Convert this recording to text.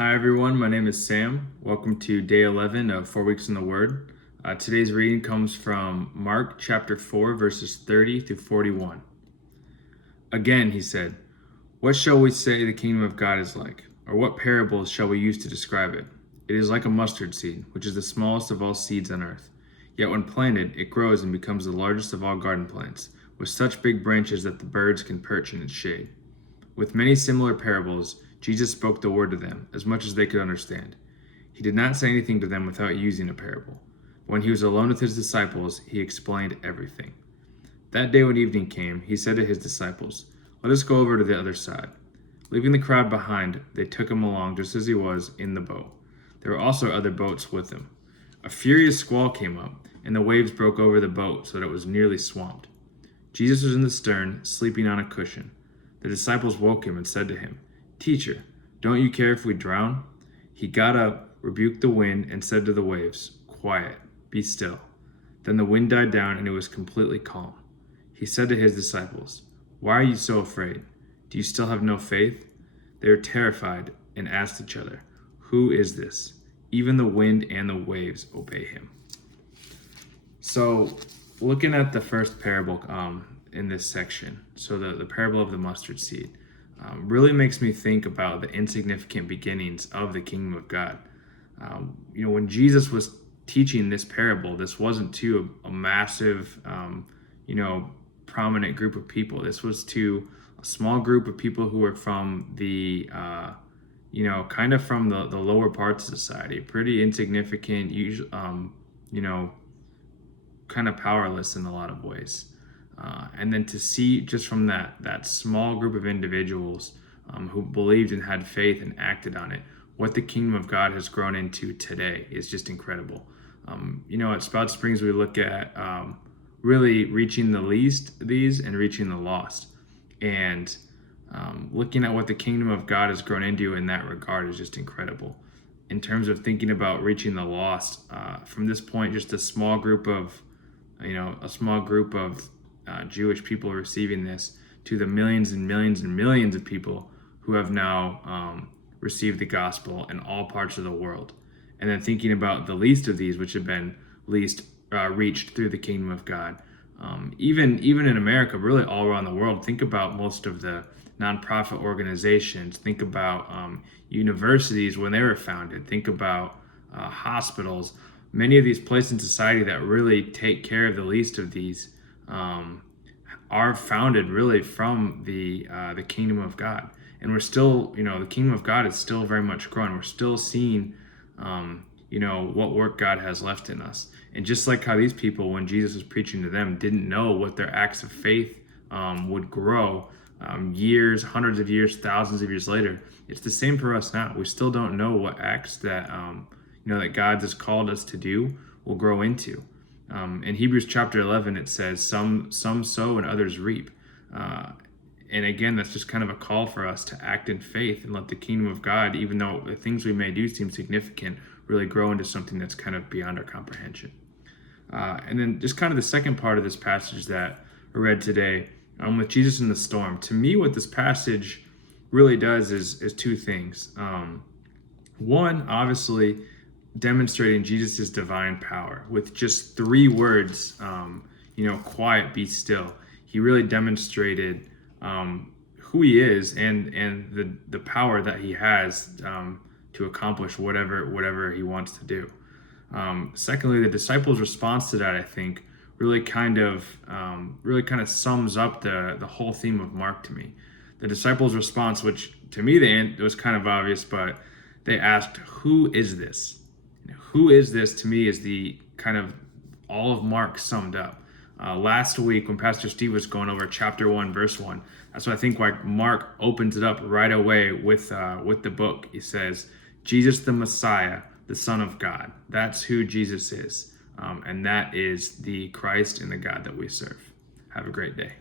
Hi everyone, my name is Sam. Welcome to day 11 of 4 Weeks in the Word. Today's reading comes from Mark chapter 4, verses 30 through 41. Again, he said, "What shall we say the kingdom of God is like? Or what parables shall we use to describe it? It is like a mustard seed, which is the smallest of all seeds on earth. Yet when planted, it grows and becomes the largest of all garden plants, with such big branches that the birds can perch in its shade." With many similar parables, Jesus spoke the word to them, as much as they could understand. He did not say anything to them without using a parable. When he was alone with his disciples, he explained everything. That day when evening came, he said to his disciples, "Let us go over to the other side." Leaving the crowd behind, they took him along just as he was in the boat. There were also other boats with him. A furious squall came up, and the waves broke over the boat so that it was nearly swamped. Jesus was in the stern, sleeping on a cushion. The disciples woke him and said to him, "Teacher, don't you care if we drown?" He got up, rebuked the wind, and said to the waves, "Quiet, be still." Then the wind died down and it was completely calm. He said to his disciples, "Why are you so afraid? Do you still have no faith?" They were terrified and asked each other, "Who is this? Even the wind and the waves obey him." So, looking at the first parable in this section, so the parable of the mustard seed, really makes me think about the insignificant beginnings of the kingdom of God. When Jesus was teaching this parable, this wasn't to a massive, prominent group of people. This was to a small group of people who were from the, kind of from the lower parts of society, pretty insignificant, usually, kind of powerless in a lot of ways. And then to see just from that small group of individuals who believed and had faith and acted on it, what the kingdom of God has grown into today is just incredible. At Spout Springs, we look at really reaching the least these and reaching the lost. And looking at what the kingdom of God has grown into in that regard is just incredible. In terms of thinking about reaching the lost, from this point, just a small group of Jewish people receiving this, to the millions and millions and millions of people who have now received the gospel in all parts of the world. And then thinking about the least of these, which have been least reached through the kingdom of God. Even in America, really all around the world, think about most of the nonprofit organizations. Think about universities when they were founded. Think about hospitals. Many of these places in society that really take care of the least of these are founded really from the kingdom of God. And we're still, the kingdom of God is still very much growing. We're still seeing, what work God has left in us. And just like how these people, when Jesus was preaching to them, didn't know what their acts of faith would grow years, hundreds of years, thousands of years later, it's the same for us now. We still don't know what acts that, that God has called us to do will grow into. In Hebrews chapter 11, it says, some sow and others reap. And again, that's just kind of a call for us to act in faith and let the kingdom of God, even though the things we may do seem significant, really grow into something that's kind of beyond our comprehension. And then just kind of the second part of this passage that I read today, with Jesus in the storm. To me, what this passage really does is two things. One, obviously, demonstrating Jesus' divine power with just three words, quiet, be still. He really demonstrated who he is and the power that he has to accomplish whatever he wants to do. Secondly, the disciples' response to that, I think, really kind of sums up the whole theme of Mark to me. The disciples' response, which to me it was kind of obvious, but they asked, "Who is this?" Who is this, to me, is the kind of all of Mark summed up. Last week when Pastor Steve was going over chapter 1, verse 1, that's what I think why Mark opens it up right away with the book. He says, Jesus the Messiah, the Son of God. That's who Jesus is. And that is the Christ and the God that we serve. Have a great day.